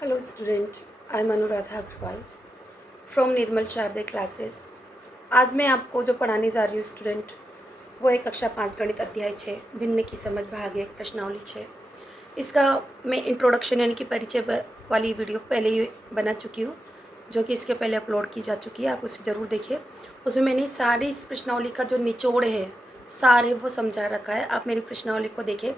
Hello student, I am Anuradha Agarwal from Nirmal Sharde classes. आज मैं आपको जो पढ़ाने जा रही हूँ स्टूडेंट, वो है कक्षा 5 गणित अध्याय 6 भिन्न की समझ भाग 1 प्रश्नावली 6। इसका मैं इंट्रोडक्शन यानी कि परिचय वाली वीडियो पहले ही बना चुकी हूँ, जो कि इसके पहले अपलोड की जा चुकी है। आप उसे ज़रूर देखें। उसमें मैंने सारी इस प्रश्नावली का जो निचोड़ है सारे वो समझा रखा है। आप मेरी प्रश्नावली को देखें।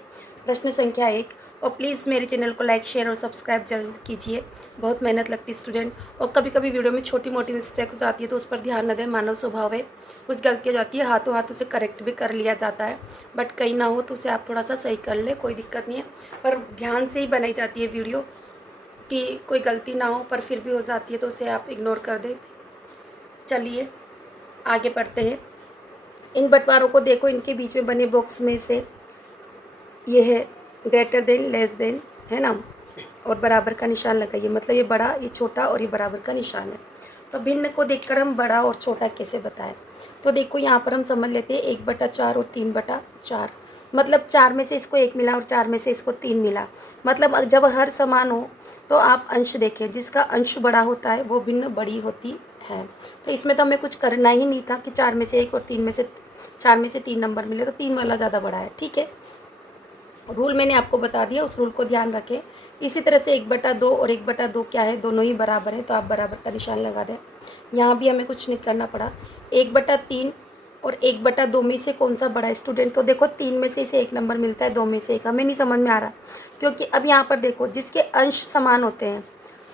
प्रश्न संख्या 1। और प्लीज़ मेरे चैनल को लाइक शेयर और सब्सक्राइब जरूर कीजिए। बहुत मेहनत लगती है स्टूडेंट, और कभी कभी वीडियो में छोटी मोटी मिस्टेक हो जाती है तो उस पर ध्यान न दें, मानव स्वभाव है। कुछ गलती हो जाती है, हाथों हाथ उसे करेक्ट भी कर लिया जाता है, बट कहीं ना हो तो उसे आप थोड़ा सा सही कर लें, कोई दिक्कत नहीं है। पर ध्यान से ही बनाई जाती है वीडियो कि कोई गलती ना हो, पर फिर भी हो जाती है तो उसे आप इग्नोर कर दें। चलिए आगे बढ़ते हैं। इन बंटवारों को देखो, इनके बीच में बने बॉक्स में से ये है ग्रेटर देन, लेस देन, है ना, और बराबर का निशान लगाइए। मतलब ये बड़ा, ये छोटा और ये बराबर का निशान है। तो भिन्न को देखकर हम बड़ा और छोटा कैसे बताएं? तो देखो यहाँ पर हम समझ लेते हैं 1/4 और 3/4। मतलब 4 में से इसको 1 मिला और 4 में से इसको 3 मिला। मतलब जब हर समान हो तो आप अंश देखें, जिसका अंश बड़ा होता है वो भिन्न बड़ी होती है। तो इसमें तो हमें कुछ करना ही नहीं था कि 4 में से 1 और 4 में से 3 नंबर मिले, तो 3 वाला ज़्यादा बड़ा है। ठीक है, रूल मैंने आपको बता दिया, उस रूल को ध्यान रखें। इसी तरह से 1/2 और 1/2 क्या है, दोनों ही बराबर है, तो आप बराबर का निशान लगा दें। यहाँ भी हमें कुछ नहीं करना पड़ा। 1/3 और 1/2 में से कौन सा बड़ा है स्टूडेंट? तो देखो 3 में से इसे 1 नंबर मिलता है, 2 में से 1। हमें नहीं समझ में आ रहा, क्योंकि अब यहाँ पर देखो जिसके अंश समान होते हैं,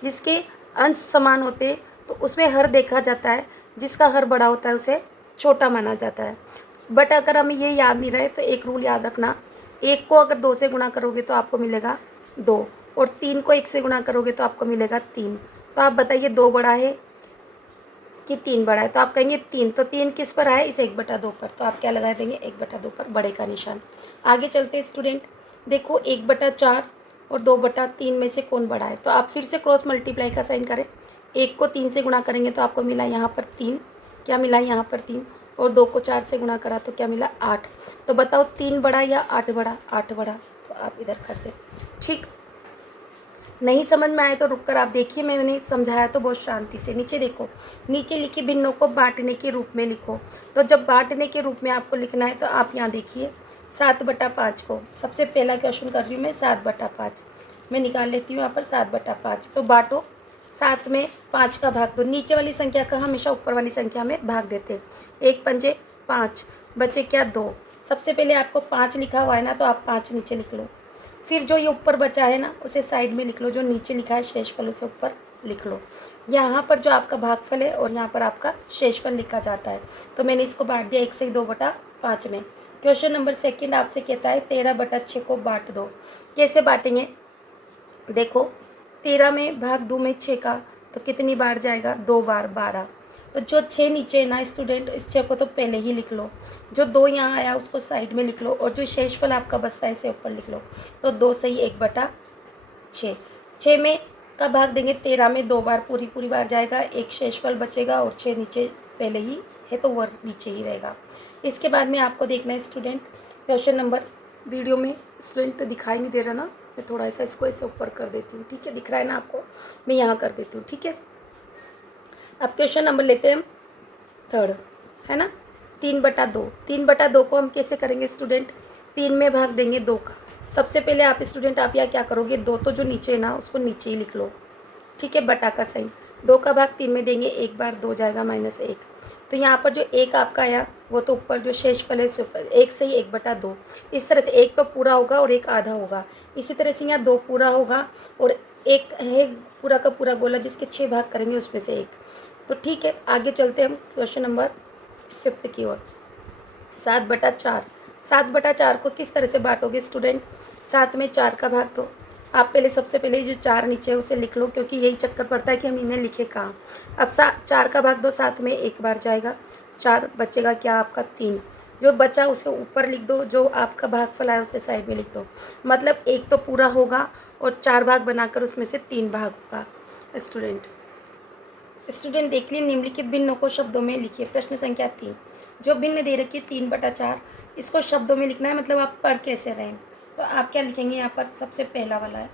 जिसके अंश समान होते हैं तो उसमें हर देखा जाता है, जिसका हर बड़ा होता है उसे छोटा माना जाता है। बट अगर हमें ये याद नहीं रहे तो एक रूल याद रखना, 1 को अगर 2 से गुणा करोगे तो आपको मिलेगा 2, और 3 को 1 से गुणा करोगे तो आपको मिलेगा 3। तो आप बताइए 2 बड़ा है कि 3 बड़ा है? तो आप कहेंगे 3। तो 3 किस पर आए? इस 1/2 पर। तो आप क्या लगा देंगे? 1/2 पर, बड़े का निशान। आगे चलते स्टूडेंट, देखो 1/4 और 2/3 में से कौन बड़ा है? तो आप फिर से क्रॉस मल्टीप्लाई का साइन करें। 1 को 3 से गुणा करेंगे तो आपको मिला यहाँ पर 3, क्या मिला यहाँ पर 3, और 2 को 4 से गुणा करा तो क्या मिला 8। तो बताओ 3 बड़ा या 8 बड़ा? 8 बड़ा। तो आप इधर कर दें। ठीक, नहीं समझ में आए तो रुक कर आप देखिए, मैंने समझाया तो बहुत शांति से। नीचे देखो, नीचे लिखी भिन्नों को बांटने के रूप में लिखो। तो जब बांटने के रूप में आपको लिखना है तो आप यहाँ देखिए 7/5 को, सबसे पहला क्वेश्चन कर रही हूँ मैं, 7/5 मैं निकाल लेती हूँ यहाँ पर 7/5। तो बांटो, 7 में 5 का भाग दो। नीचे वाली संख्या का हमेशा ऊपर वाली संख्या में भाग देते हैं। 1 पंजे 5, बचे क्या 2। सबसे पहले आपको 5 लिखा हुआ है ना, तो आप 5 नीचे लिख लो। फिर जो ये ऊपर बचा है ना उसे साइड में लिख लो, जो नीचे लिखा है शेषफल उसे ऊपर लिख लो। यहाँ पर जो आपका भागफल है और यहाँ पर आपका शेषफल लिखा जाता है। तो मैंने इसको बांट दिया 1 से 2/5 में। क्वेश्चन नंबर 2 आपसे कहता है 13/6 को बांट दो। कैसे बांटेंगे? देखो 13 में भाग 2 में 6 का, तो कितनी बार जाएगा? 2 बार, 12। तो जो 6 नीचे है ना स्टूडेंट, इस 6 को तो पहले ही लिख लो। जो 2 यहाँ आया उसको साइड में लिख लो, और जो शेषफल आपका बचता है इसे ऊपर लिख लो। तो 2 सही 1/6। 6 में का भाग देंगे 13 में 2 बार, पूरी पूरी बार जाएगा, एक शेषफल बचेगा, और 6 नीचे पहले ही है तो वह नीचे ही रहेगा। इसके बाद में आपको देखना है स्टूडेंट क्वेश्चन नंबर, वीडियो में स्टूडेंट तो दिखाई नहीं दे रहा ना, मैं थोड़ा सा इसको ऐसे ऊपर कर देती हूँ। ठीक है, दिख रहा है ना आपको? मैं यहाँ कर देती हूँ। ठीक है, अब क्वेश्चन नंबर लेते हैं हम 3, है ना, 3/2। 3/2 को हम कैसे करेंगे स्टूडेंट? 3 में भाग देंगे 2 का। सबसे पहले आप स्टूडेंट आप यहाँ क्या करोगे? 2 तो जो नीचे है ना उसको नीचे ही लिख लो। ठीक है, बटा का साइन। 2 का भाग 3 में देंगे, 1 बार 2 जाएगा -1। तो यहाँ पर जो 1 आपका आया वो तो ऊपर जो शेषफल है ऊपर 1 से ही 1/2। इस तरह से 1 तो पूरा होगा और 1 आधा होगा। इसी तरह से यहाँ 2 पूरा होगा और 1 है पूरा का पूरा गोला, जिसके 6 भाग करेंगे उसमें से 1। तो ठीक है, आगे चलते हम क्वेश्चन नंबर 5 की ओर। 7/4। 7/4 को किस तरह से बांटोगे स्टूडेंट? 7 में 4 का भाग दो। आप पहले सबसे पहले जो 4 नीचे है उसे लिख लो, क्योंकि यही चक्कर पड़ता है कि हम इन्हें लिखे कहाँ। अब 4 का भाग दो, 7 में 1 बार जाएगा, 4 बचेगा क्या आपका 3। जो बचा उसे ऊपर लिख दो, जो आपका भागफल आया उसे साइड में लिख दो। मतलब 1 तो पूरा होगा और 4 भाग बनाकर उसमें से 3 भाग होगा। स्टूडेंट देख लिए, निम्नलिखित भिन्नों को शब्दों में लिखिए। प्रश्न संख्या 3, जो भिन्न दे रखी है 3/4, इसको शब्दों में लिखना है। मतलब आप पढ़ कैसे रहे हैं? तो आप क्या लिखेंगे यहाँ पर? सबसे पहला वाला है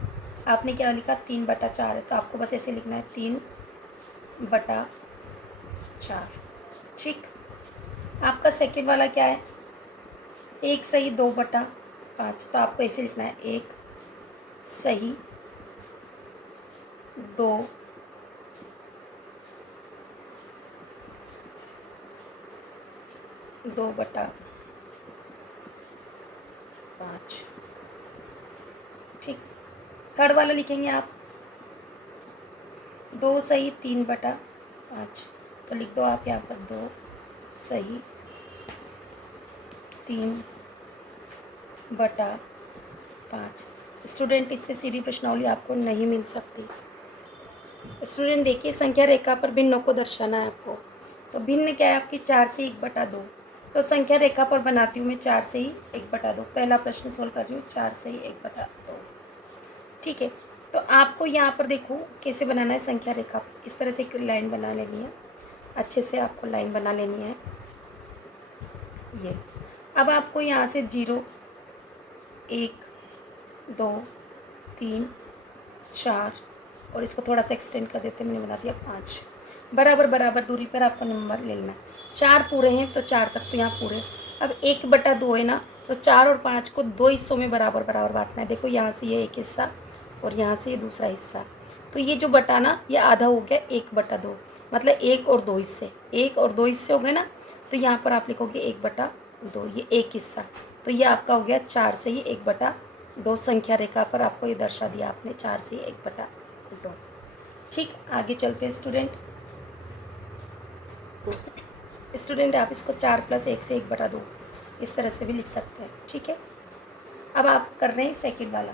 आपने क्या लिखा 3/4 है, तो आपको बस ऐसे लिखना है 3/4। ठीक। आपका सेकंड वाला क्या है, 1 सही 2/5, तो आपको ऐसे लिखना है 1 सही 2/5। ठीक। थर्ड वाला लिखेंगे आप 2 सही 3/5, तो लिख दो आप यहाँ पर 2 सही 3/5। स्टूडेंट, इससे सीधी प्रश्नावली आपको नहीं मिल सकती। स्टूडेंट देखिए, संख्या रेखा पर भिन्नों को दर्शाना है आपको। तो भिन्न क्या है आपकी 4 से 1/2। तो संख्या रेखा पर बनाती हूँ मैं 4 से ही 1/2। पहला प्रश्न सोल्व कर रही हूँ 4 से ही 1/2। ठीक है। तो आपको यहाँ पर देखो कैसे बनाना है संख्या रेखा पर। इस तरह से एक लाइन बना लेनी है, अच्छे से आपको लाइन बना लेनी है ये। अब आपको यहाँ से 0 1 2 3 4 और इसको थोड़ा सा एक्सटेंड कर देते हैं, मैंने बना दिया 5। बराबर बराबर दूरी पर आपका नंबर ले लेना है। 4 पूरे हैं तो 4 तक तो यहाँ पूरे। अब 1/2 है ना, तो 4 और 5 को 2 हिस्सों में बराबर बराबर बांटना है। देखो यहाँ से ये एक हिस्सा और यहाँ से ये दूसरा हिस्सा, तो ये जो बटा ना ये आधा हो गया 1/2, मतलब 1 और 2 हिस्से, 1 और 2 हिस्से हो गए ना। तो यहाँ पर आप लिखोगे 1/2, ये एक हिस्सा, तो ये आपका हो गया 4 से ही 1/2। संख्या रेखा पर आपको ये दर्शा दिया आपने 4 से ही 1/2। ठीक, आगे चलते हैं स्टूडेंट। आप इसको 4 + 1 से 1/2 इस तरह से भी लिख सकते हैं। ठीक है। अब आप कर रहे हैं सेकंड वाला,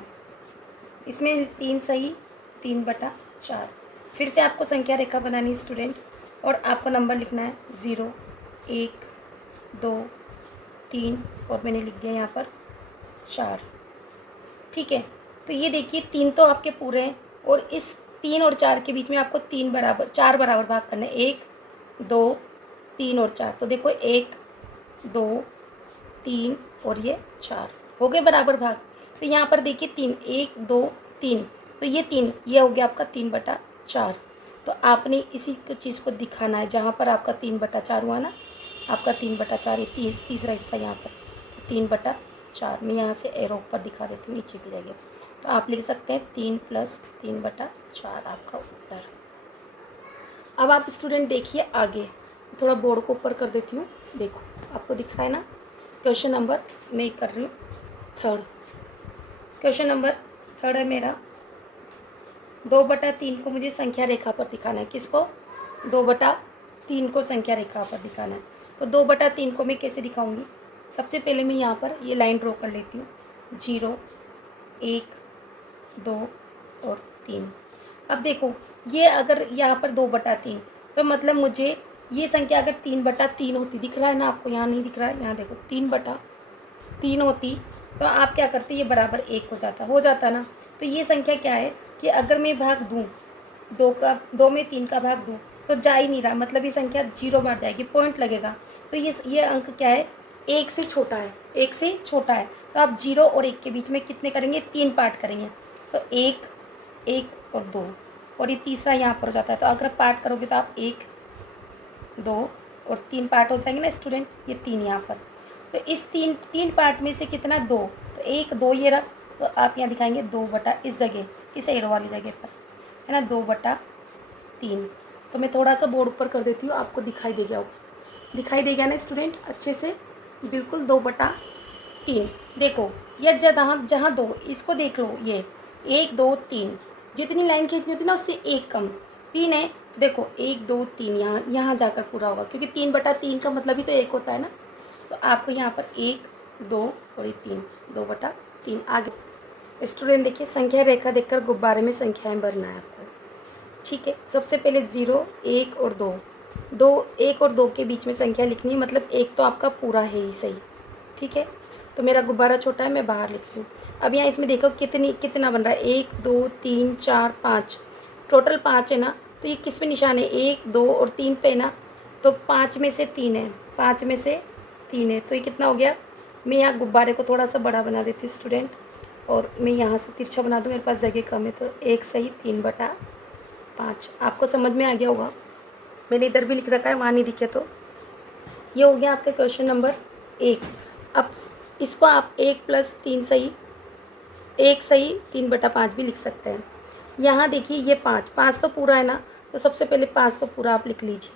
इसमें 3 सही 3/4। फिर से आपको संख्या रेखा बनानी है स्टूडेंट, और आपको नंबर लिखना है 0 1 2 3 और मैंने लिख दिया यहाँ पर 4। ठीक है। तो ये देखिए 3 तो आपके पूरे हैं, और इस 3 और 4 के बीच में आपको 4 बराबर भाग करना है, 1 2 3 और 4। तो देखो 1 2 3 और ये 4 हो गए बराबर भाग। तो यहाँ पर देखिए 3 1 2 3, तो ये 3 ये हो गया आपका 3/4। तो आपने इसी चीज़ को दिखाना है, जहाँ पर आपका 3/4 हुआ ना, आपका 3/4 तीसरा हिस्सा यहाँ पर, तो 3/4 मैं यहाँ से एरो पर दिखा देती हूँ नीचे की जगह। तो आप लिख सकते हैं 3 + 3/4 आपका उत्तर। अब आप स्टूडेंट देखिए आगे, थोड़ा बोर्ड को ऊपर कर देती हूँ, देखो आपको दिख रहा है ना। क्वेश्चन नंबर मैं कर रही हूँ थर्ड। क्वेश्चन नंबर थर्ड है मेरा, 2/3 को मुझे संख्या रेखा पर दिखाना है। किसको? 2/3 को संख्या रेखा पर दिखाना है। तो 2/3 को मैं कैसे दिखाऊंगी? सबसे पहले मैं यहाँ पर ये लाइन ड्रॉ कर लेती हूँ, 0 1 2 और 3। अब देखो ये अगर यहाँ पर 2/3, तो मतलब मुझे ये संख्या अगर 3/3 होती, दिख रहा है ना आपको, यहाँ नहीं दिख रहा है, यहाँ देखो 3/3 होती, तो आप क्या करते, ये बराबर 1 हो जाता ना। तो ये संख्या क्या है कि अगर मैं भाग दूँ 2 में 3 का भाग दूँ तो जा ही नहीं रहा, मतलब ये संख्या 0 बार जाएगी, पॉइंट लगेगा। तो ये अंक क्या है, 1 से छोटा है, 1 से छोटा है। तो आप 0 और 1 के बीच में कितने करेंगे, 3 पार्ट करेंगे। तो 1 1 और 2, और ये तीसरा यहाँ पर हो जाता है। तो अगर पार्ट करोगे तो आप 1 2 और 3 पार्ट हो जाएंगे ना स्टूडेंट, ये 3 यहाँ पर। तो इस 3 पार्ट में से कितना, 2, तो 1 2 ये रहा। तो आप यहाँ दिखाएंगे 2 इस जगह, इस एरो वाली जगह पर है ना, 2/3। तो मैं थोड़ा सा बोर्ड ऊपर कर देती हूँ, आपको दिखाई दे गया होगा, दिखाई दे गया ना स्टूडेंट अच्छे से, बिल्कुल 2/3। देखो या जहाँ 2, इसको देख लो, ये 1 2 3 जितनी लाइन खींचनी होती है ना उससे 1 कम, 3 है। देखो 1 2 3 यहाँ जाकर पूरा होगा, क्योंकि 3/3 का मतलब ही तो 1 होता है ना। तो आपको यहाँ पर 1 2 और ये 3, 2/3। आगे स्टूडेंट देखिए, संख्या रेखा देखकर गुब्बारे में संख्याएं भरना है आपको। ठीक है। सबसे पहले 0 1 और 2, 1 और 2 के बीच में संख्या लिखनी है, मतलब 1 तो आपका पूरा है ही सही। ठीक है। तो मेरा गुब्बारा छोटा है, मैं बाहर लिख रही हूँ। अब यहाँ इसमें देखो कितना बन रहा है, 1 2 3 4 5, टोटल 5 है ना। तो ये किस पे निशान है, 1 2 और 3 पे ना। तो 5 में से 3 है, 5 में से 3 है, तो ये कितना हो गया। मैं यहाँ गुब्बारे को थोड़ा सा बड़ा बना देती हूँ स्टूडेंट, और मैं यहाँ से तिरछा बना दूँ, मेरे पास जगह कम है, तो 1 सही 3/5। आपको समझ में आ गया होगा। मैंने इधर भी लिख रखा है, वहाँ नहीं दिखे तो। ये हो गया आपका क्वेश्चन नंबर 1। अब इसको आप 1 + 3 सही 1 सही 3/5 भी लिख सकते हैं। यहाँ देखिए ये 5 तो पूरा है ना, तो सबसे पहले 5 तो पूरा आप लिख लीजिए।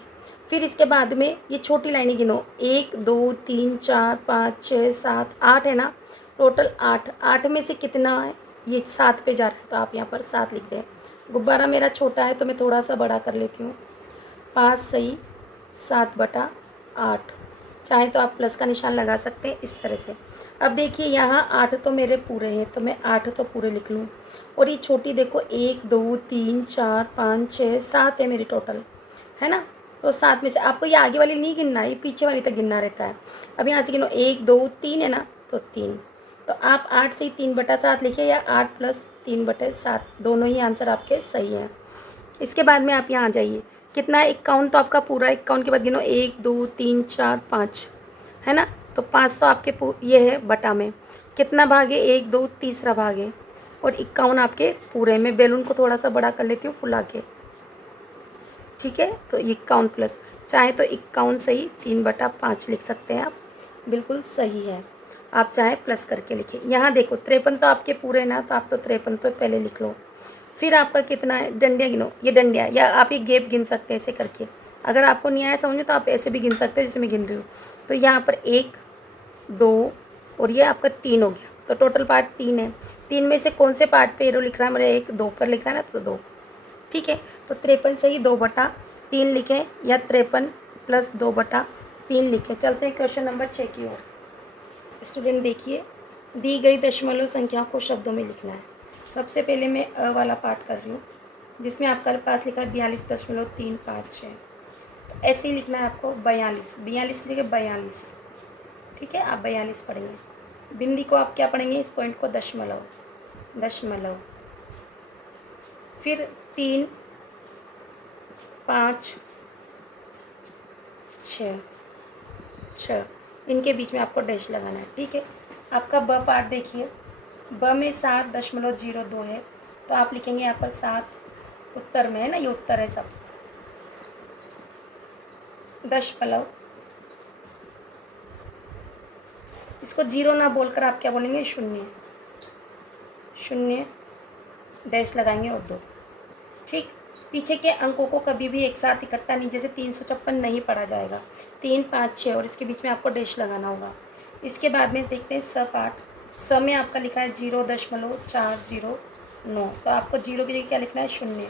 फिर इसके बाद में ये छोटी लाइनें गिनो, 1 2 3 4 5 6 7 8 है ना, टोटल 8। 8 में से कितना है, ये 7 पे जा रहा है, तो आप यहाँ पर 7 लिख दें। गुब्बारा मेरा छोटा है तो मैं थोड़ा सा बड़ा कर लेती हूँ। 5 सही 7/8। चाहे तो आप प्लस का निशान लगा सकते हैं इस तरह से। अब देखिए यहाँ 8 तो मेरे पूरे हैं, तो मैं 8 तो पूरे लिख लूँ। और ये छोटी देखो 1 2 3 4 5 6 7 है मेरी टोटल, है ना। तो 7 में से आपको ये आगे वाली नहीं गिनना है, ये पीछे वाली तक गिनना रहता है। अब यहाँ से गिनो 1 2 3 है ना, तो 3। तो आप 8 से ही 3/7 लिखिए, या 8 + 3/7, दोनों ही आंसर आपके सही हैं। इसके बाद में आप यहाँ आ जाइए, कितना है 51, तो आपका पूरा 51 के बाद गिनो 1 2 3 4 5, है ना। तो 5 तो आपके ये है बटा में, कितना भाग है 1 2 तीसरा भाग है, और 51 आपके पूरे में। बैलून को थोड़ा सा बड़ा कर लेती हूँ फुला के, ठीक है। तो 51 प्लस, चाहे तो 51 सही 3/5 लिख सकते हैं आप, बिल्कुल सही है। आप चाहे प्लस करके लिखिए। यहाँ देखो 53 तो आपके पूरे ना, तो आप तो 53 तो पहले लिख लो। फिर आपका कितना है, डंडियाँ गिनो, ये डंडियाँ, या आप ये गैप गिन सकते हैं ऐसे करके। अगर आपको नहीं आया समझ में तो आप ऐसे भी गिन सकते हैं जैसे मैं गिन रही हूँ। तो यहाँ पर 1 2 और ये आपका 3 हो गया, तो टोटल पार्ट 3 है। 3 में से कौन से पार्ट पे एरो लिख रहा है, मेरा 1 2 पर लिख रहा है ना, तो 2, ठीक है। तो 53 सही 2/3 लिखें, या 53 + 2/3 लिखें। चलते हैं क्वेश्चन नंबर 6 की ओर। स्टूडेंट देखिए, दी गई दशमलव संख्या को शब्दों में लिखना है। सबसे पहले मैं अ वाला पार्ट कर रही हूँ, जिसमें आपके पास लिखा है 42.356। तो ऐसे ही लिखना है आपको 42 42 की जगह 42, ठीक है। आप 42 पढ़ेंगे। बिंदी को आप क्या पढ़ेंगे, इस पॉइंट को दशमलव, दशमलव। फिर 3 5 6 6, इनके बीच में आपको डैश लगाना है, ठीक है। आपका ब पार्ट देखिए, ब में 7.02 है, तो आप लिखेंगे यहाँ पर 7, उत्तर में है ना, ये उत्तर है सब। दशमलव, इसको 0 ना बोलकर आप क्या बोलेंगे, 0 0 डैश लगाएंगे और 2, ठीक। पीछे के अंकों को कभी भी एक साथ इकट्ठा नहीं, जैसे 356 नहीं पढ़ा जाएगा। 3 5 6 और इसके बीच में आपको डैश लगाना होगा। इसके बाद में देखते हैं स पार्ट। स में आपका लिखा है 0.409, तो आपको 0 की जगह क्या लिखना है, 0,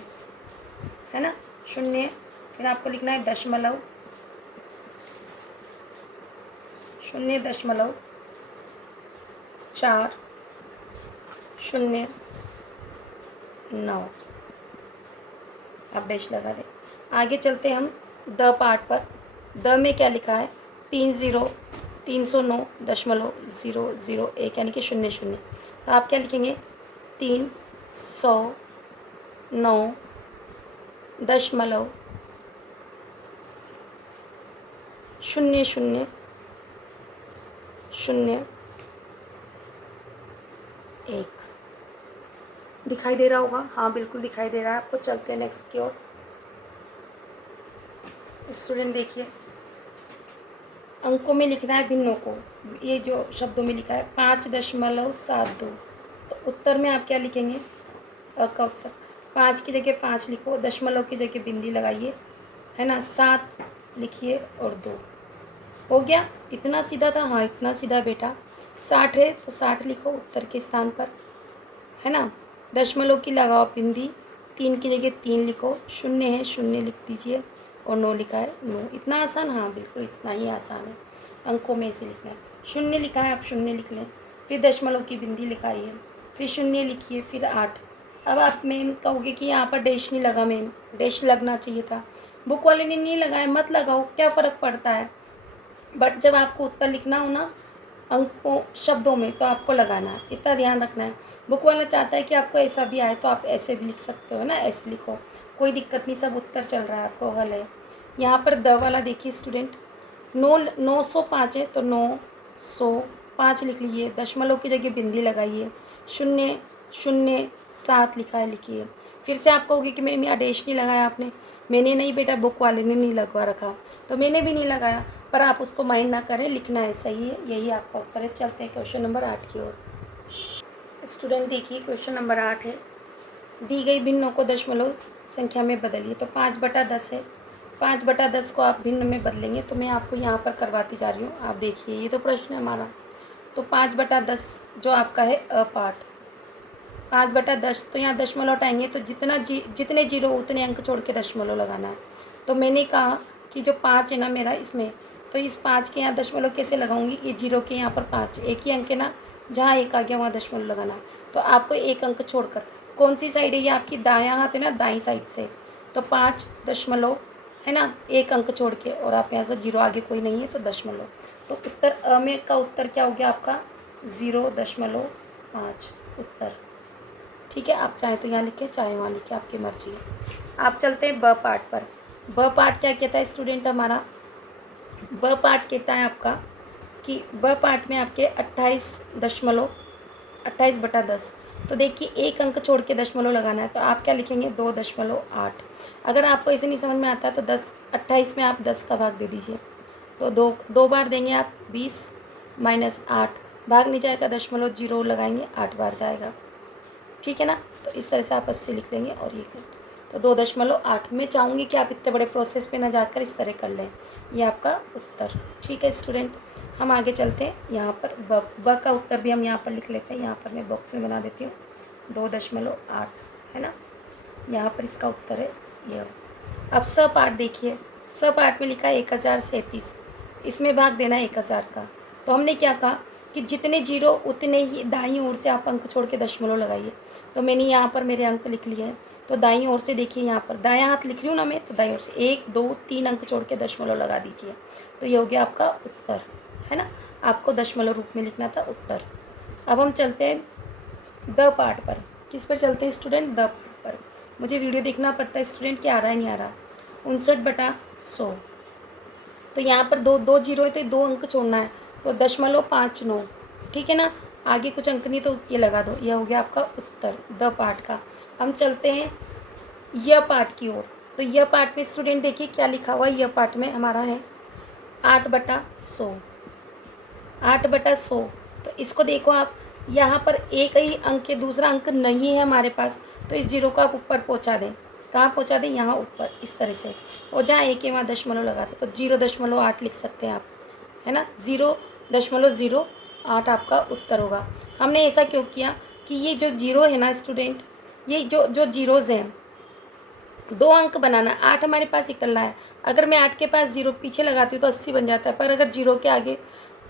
है ना, 0। फिर आपको लिखना है दशमलव, 0.409, आप डैश लगा दें। आगे चलते हैं हम द पार्ट पर। द में क्या लिखा है, 309.001 यानी कि 00, तो आप क्या लिखेंगे, 309.0001 दिखाई दे रहा होगा, हाँ बिल्कुल दिखाई दे रहा है आपको। चलते हैं नेक्स्ट की ओर। स्टूडेंट देखिए, अंकों में लिखना है भिन्नों को, ये जो शब्दों में लिखा है 5.72, तो उत्तर में आप क्या लिखेंगे, अ का उत्तर 5 की जगह 5 लिखो, दशमलव की जगह बिंदी लगाइए, है ना, 7 लिखिए और 2 हो गया। इतना सीधा था, हाँ इतना सीधा बेटा। 60 है तो 60 लिखो उत्तर के स्थान पर, है ना। दशमलव की लगाओ बिंदी, 3 की जगह 3 लिखो, 0 है 0 लिख दीजिए, और 9 लिखा है 9। इतना आसान, हाँ बिल्कुल इतना ही आसान है, अंकों में इसे लिखना है। 0 लिखा है, आप 0 लिख लें, फिर दशमलव की बिंदी लिखाइए, फिर 0 लिखिए, फिर 8। अब आप मैम कहोगे कि यहाँ पर डैश नहीं लगा, मैम डैश लगना चाहिए था। बुक वाले ने नहीं लगाया, मत लगाओ, क्या फ़र्क पड़ता है। बट जब आपको उत्तर लिखना हो ना अंकों शब्दों में, तो आपको लगाना है, इतना ध्यान रखना है। बुक वाला चाहता है कि आपको ऐसा भी आए, तो आप ऐसे भी लिख सकते हो ना, ऐसे लिखो, कोई दिक्कत नहीं, सब उत्तर चल रहा है, आपको हल है। यहाँ पर द वाला देखिए स्टूडेंट, 905 है तो 905 5 लिख लीजिए, दशमलव की जगह बिंदी लगाइए, 0.07 लिखा है लिखिए। फिर से आप कहोगे कि मैम यहाँ डैश नहीं लगाया आपने। मैंने नहीं बेटा, बुक वाले ने नहीं लगवा रखा, तो मैंने भी नहीं लगाया, पर आप उसको माइंड ना करें, लिखना है सही है, यही आपका उत्तर है। चलते हैं क्वेश्चन नंबर 8 की ओर। स्टूडेंट देखिए क्वेश्चन नंबर 8 है, दी गई भिन्नों को दशमलव संख्या में बदलिए। तो 5/10 है, 5/10 को आप भिन्न में बदलेंगे, तो मैं आपको यहाँ पर करवाती जा रही हूँ। आप देखिए ये तो प्रश्न है हमारा। तो 5/10 जो आपका है अपाठ, 5/10, तो यहाँ दशमलव हटाएंगे, तो जितने जीरो उतने अंक छोड़ के दशमलव लगाना है। तो मैंने कहा कि जो 5 है ना मेरा इसमें, तो इस 5 के यहाँ दशमलव कैसे लगाऊंगी, ये जीरो के यहाँ पर 5, एक ही अंक है ना, जहाँ एक आ गया वहाँ दशमलव लगाना है। तो आपको एक अंक छोड़कर, कौन सी साइड है ये आपकी, दायां हाथ है ना, दाईं साइड से, तो 5 दशमलव है ना, एक अंक छोड़ के, और आप यहाँ से जीरो आगे कोई नहीं है तो दशमलव। तो उत्तर अ में का उत्तर क्या हो गया आपका, 0.5 उत्तर। ठीक है, आप चाहें तो यहाँ लिखें, चाहे वहाँ लिखें, आपकी मर्जी है। आप चलते हैं ब पार्ट पर। ब पार्ट क्या कहता है स्टूडेंट हमारा, ब पार्ट कहता है आपका कि ब पार्ट में आपके 28/10। तो देखिए एक अंक छोड़ के दशमलव लगाना है, तो आप क्या लिखेंगे, 2.8। अगर आपको ऐसे नहीं समझ में आता है तो 28 में आप 10 का भाग दे दीजिए, तो दो बार देंगे आप, 20 माइनस 8, भाग नहीं जाएगा, दशमलव जीरो लगाएंगे, 8 बार जाएगा। ठीक है ना, तो इस तरह से आप 80 लिख लेंगे, और ये तो 2.8। मैं चाहूँगी कि आप इतने बड़े प्रोसेस पे ना जाकर इस तरह कर लें, ये आपका उत्तर। ठीक है स्टूडेंट, हम आगे चलते हैं। यहाँ पर ब का उत्तर भी हम यहाँ पर लिख लेते हैं, यहाँ पर मैं बॉक्स में बना देती हूँ, 2.8 है ना, यहाँ पर इसका उत्तर है ये। अब स पार्ट देखिए, स पार्ट में लिखा है 1037, इसमें भाग देना है 1000 का। तो हमने क्या कहा कि जितने जीरो उतने ही दाईं ओर से आप अंक छोड़ के दशमलव लगाइए। तो मैंने यहाँ पर मेरे अंक लिख लिए हैं, तो दाईं ओर से देखिए, यहाँ पर दायां हाथ लिख रही हूँ ना मैं, तो दाईं ओर से 1 2 3 अंक छोड़ के दशमलव लगा दीजिए, तो ये हो गया आपका उत्तर, है ना। आपको दशमलव रूप में लिखना था उत्तर। अब हम चलते हैं द पार्ट पर। किस पर चलते हैं स्टूडेंट, द पार्ट पर। मुझे वीडियो देखना पड़ता है स्टूडेंट, क्या आ रहा है नहीं आ रहा। 59/100, तो यहाँ पर दो जीरो है, तो 2 अंक छोड़ना है, तो 0.59। ठीक है ना, आगे कुछ अंक नहीं, तो ये लगा दो, ये हो गया आपका उत्तर द पार्ट का। हम चलते हैं य पार्ट की ओर। तो य पार्ट में स्टूडेंट देखिए क्या लिखा हुआ है, य पार्ट में हमारा है 8/100, 8/100। तो इसको देखो आप, यहाँ पर एक ही अंक है, दूसरा अंक नहीं है हमारे पास, तो इस जीरो को आप ऊपर पहुँचा दें। कहाँ पहुँचा दें, यहाँ ऊपर, इस तरह से, और जहाँ एक है वहाँ दशमलव लगा दें, तो 0.8 लिख सकते हैं आप, है ना, 0.08 आपका उत्तर होगा। हमने ऐसा क्यों किया कि ये जो जीरो है ना स्टूडेंट, ये जो जीरोज़ हैं, 2 अंक बनाना, 8 हमारे पास इकल्ला है। अगर मैं 8 के पास जीरो पीछे लगाती हूँ तो 80 बन जाता है, पर अगर जीरो के आगे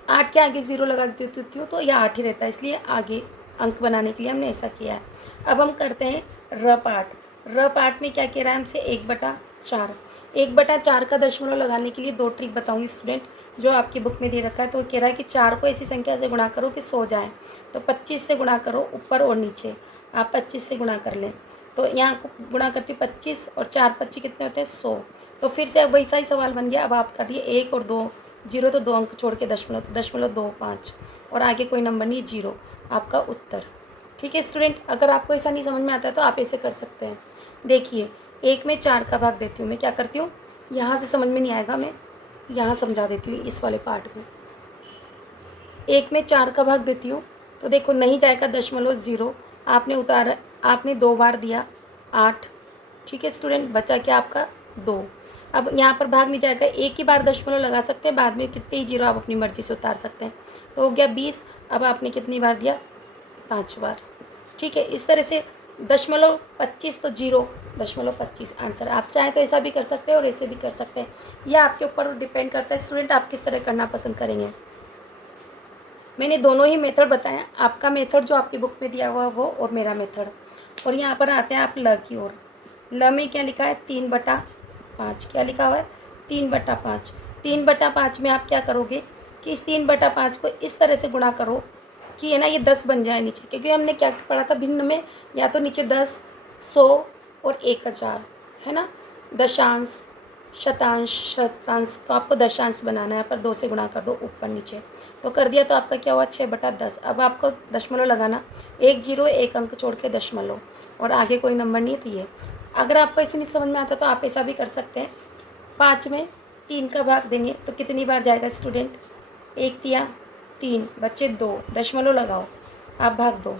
8 के आगे ज़ीरो लगा देती हूँ तो यह 8 ही रहता है, इसलिए आगे अंक बनाने के लिए हमने ऐसा किया है। अब हम करते हैं र पार्ट। र पार्ट में क्या कह रहा है हमसे, 1/4। 1/4 का दशमलव लगाने के लिए 2 ट्रिक बताऊंगी स्टूडेंट, जो आपकी बुक में दे रखा है। तो कह रहा है कि 4 को ऐसी संख्या से गुणा करो कि 100 जाए, तो 25 से गुणा करो ऊपर और नीचे, आप 25 से गुणा कर लें। तो यहाँ को गुणा करती 25 और 4 25 कितने होते हैं, 100। तो फिर से अब वैसा ही सवाल बन गया। अब आप करिए 1 और 2 जीरो, तो 2 अंक छोड़ के दशमलव, तो 0.25 और आगे कोई नंबर नहीं, जीरो आपका उत्तर। ठीक है स्टूडेंट, अगर आपको ऐसा नहीं समझ में आता है तो आप ऐसे कर सकते हैं। देखिए 1 में 4 का भाग देती हूँ, मैं क्या करती हूँ, यहाँ से समझ में नहीं आएगा, मैं यहाँ समझा देती हूँ इस वाले पार्ट में। 1 में 4 का भाग देती हूँ, तो देखो नहीं जाएगा दशमलव, जीरो आपने उतारा, आपने 2 बार दिया 8। ठीक है स्टूडेंट, बचा क्या आपका 2। अब यहाँ पर भाग नहीं जाएगा, एक ही बार दशमलव लगा सकते हैं, बाद में कितने ही जीरो आप अपनी मर्जी से उतार सकते हैं। तो हो गया 20। अब आपने कितनी बार दिया, 5 बार। ठीक है, इस तरह से 0.25 तो 0.25 आंसर। आप चाहें तो ऐसा भी कर सकते हैं और ऐसे भी कर सकते हैं, यह आपके ऊपर डिपेंड करता है स्टूडेंट, आप किस तरह करना पसंद करेंगे। मैंने दोनों ही मेथड बताया, आपका मेथड जो आपकी बुक में दिया हुआ वो, और मेरा मेथड। और यहाँ पर आते हैं आप ल की ओर। ल में क्या लिखा है, 3/5। क्या लिखा हुआ है, 3/5। 3/5 में आप क्या करोगे कि इस 3/5 को इस तरह से गुणा करो कि है ना ये 10 बन जाए नीचे, क्योंकि हमने क्या पढ़ा था भिन्न में, या तो नीचे 10, 100 और 1000, है ना, दशांश शतांश, शतांश, तो आपको दशांश बनाना है। यहाँ पर 2 से गुणा कर दो ऊपर नीचे, तो कर दिया। तो आपका क्या हुआ 6/10। अब आपको दशमलव लगाना, 1 0 1 अंक छोड़ के दशमलव, और आगे कोई नंबर नहीं है तो ये। अगर आपको ऐसे नहीं समझ में आता तो आप ऐसा भी कर सकते हैं, 5 में 3 का भाग देंगे तो कितनी बार जाएगा स्टूडेंट, 1 तिया 3, बच्चे 2, दशमलव लगाओ, आप भाग दो।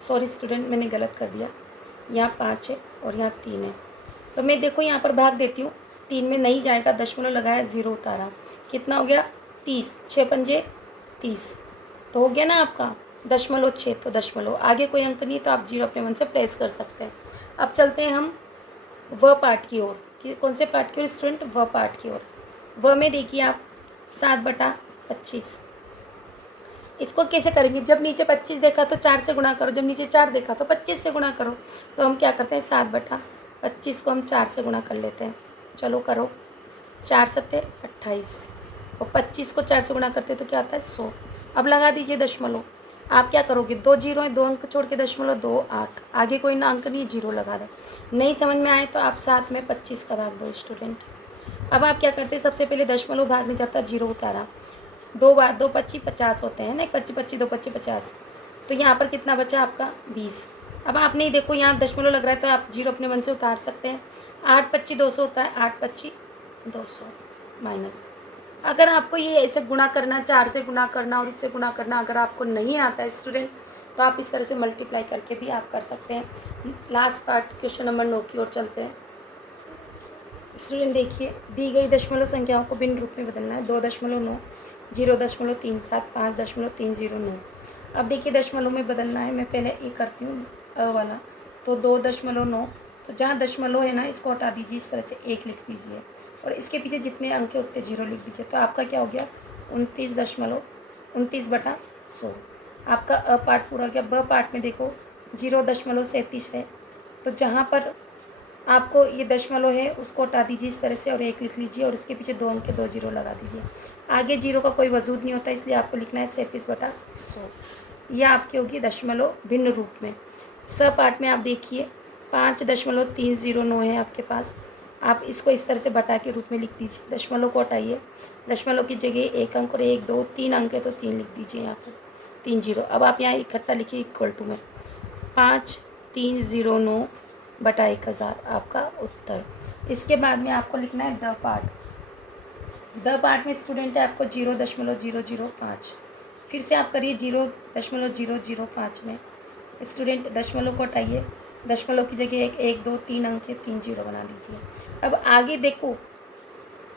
सॉरी स्टूडेंट, मैंने गलत कर दिया, यहाँ 5 है और यहाँ 3 है, तो मैं देखो यहाँ पर भाग देती हूँ। 3 में नहीं जाएगा, दशमलव लगाया, 0 उतारा, कितना हो गया 30, 6 पंजे 30, तो हो गया ना आपका दशमलव 6। तो दशमलव, आगे कोई अंक नहीं तो आप 0 अपने मन से प्लेस कर सकते हैं। अब चलते हैं हम व पार्ट की ओर। कि कौन से पार्ट की ओर स्टूडेंट, व पार्ट की ओर। व में देखिए आप 7/25। इसको कैसे करेंगे, जब नीचे 25 देखा तो 4 से गुणा करो, जब नीचे 4 देखा तो 25 से गुणा करो। तो हम क्या करते हैं, 7/25 को हम 4 से गुणा कर लेते हैं। चलो करो, 4 सत्ते 28, और 25 को 4 से गुणा करते तो क्या आता है 100। अब लगा दीजिए दशमलव। आप क्या करोगे, 2 0 है, 2 अंक छोड़ के दशमलव 2 8, आगे कोई ना अंक नहीं, 0 लगा दो। नहीं समझ में आए तो आप 7 में 25 का भाग दो स्टूडेंट। अब आप क्या करते हैं, सबसे पहले दशमलव भाग नहीं जाता, 0 उतारा, 2 बार 2 25 50 होते हैं ना, 25 25 2 25 50, तो यहाँ पर कितना बचा आपका 20। अब आप नहीं देखो यहाँ दशमलव लग रहा है तो आप 0 अपने मन से उतार सकते हैं। 8 25 200 होता है, 8 25 200 माइनस। अगर आपको ये ऐसे गुणा करना, 4 से गुणा करना और इससे गुणा करना अगर आपको नहीं आता है स्टूडेंट, तो आप इस तरह से मल्टीप्लाई करके भी आप कर सकते हैं। लास्ट पार्ट क्वेश्चन नंबर 9 की ओर चलते हैं। स्टूडेंट देखिए, दी गई दशमलव संख्याओं को भिन्न रूप में बदलना है। 2.9, 0.37, 5.309। अब देखिए दशमलव में बदलना है, मैं पहले ये करती हूँ अ वाला, तो 2.9, तो जहाँ दशमलव है ना इसको हटा दीजिए, इस तरह से 1 लिख दीजिए, और इसके पीछे जितने अंक है उतने 0 लिख दीजिए। तो आपका क्या हो गया 29.29/100। आपका अ पार्ट पूरा हो गया। ब पार्ट में देखो 0.37 है, तो जहाँ पर आपको ये दशमलव है उसको हटा दीजिए इस तरह से, और 1 लिख लीजिए, और उसके पीछे 2 अंक के 2 0 लगा दीजिए। आगे 0 का कोई वजूद नहीं होता, इसलिए आपको लिखना है 37/100। यह आपकी होगी दशमलव भिन्न रूप में। स पार्ट में आप देखिए 5.309 है आपके पास, आप इसको इस तरह से बटा के रूप में लिख दीजिए। दशमलव को हटाइए, दशमलव की जगह 1 अंक और 1 2 3 अंक है तो 3 लिख दीजिए यहाँ पर, 3 0। अब आप यहाँ इकट्ठा लिखिए इक्वल टू में 5309/1000 आपका उत्तर। इसके बाद में आपको लिखना है द पार्ट। द पार्ट में स्टूडेंट है आपको 0.005। फिर से आप करिए 0.005 में स्टूडेंट दशमलव को हटाइए, दशमलव की जगह 1 1 2 3 अंक के 3 0 बना दीजिए। अब आगे देखो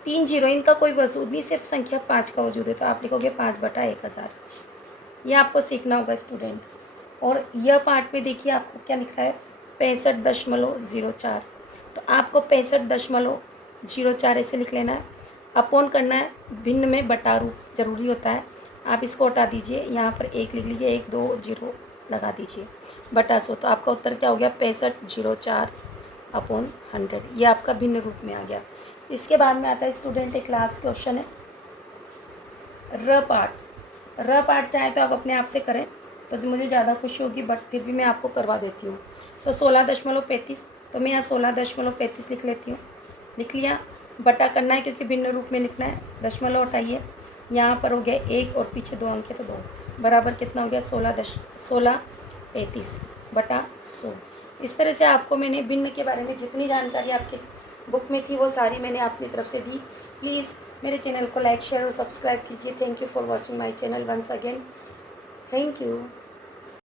3 0, इनका कोई वजूद नहीं, सिर्फ संख्या 5 का वजूद है, तो आप लिखोगे 5/1000। यह आपको सीखना होगा स्टूडेंट। और यह पार्ट में देखिए आपको क्या लिख रहा है 65.04, तो आपको 65.04 ऐसे लिख लेना है। अपॉन करना है, भिन्न में बटारू जरूरी होता है, आप इसको हटा दीजिए, यहाँ पर 1 लिख लीजिए, 1 2 0 लगा दीजिए बटा 100। तो आपका उत्तर क्या हो गया 65/04/100। ये आपका भिन्न रूप में आ गया। इसके बाद में आता है स्टूडेंट एक लास्ट क्वेश्चन है र पार्ट। र पार्ट चाहे तो आप अपने आप से करें तो मुझे ज़्यादा खुशी होगी, बट फिर भी मैं आपको करवा देती हूँ। तो 16.35, तो मैं यहाँ 16.35 लिख लेती हूँ। लिख लिया, बटा करना है क्योंकि भिन्न रूप में लिखना है, दशमलव हटाइए, यहाँ पर हो गया 1 और पीछे 2 अंक है तो 2, बराबर कितना हो गया 16.35/100। इस तरह से आपको मैंने भिन्न के बारे में जितनी जानकारी आपकी बुक में थी वो सारी मैंने अपनी तरफ से दी। प्लीज़ मेरे चैनल को लाइक शेयर और सब्सक्राइब कीजिए। Thank you for watching my channel once again. Thank you.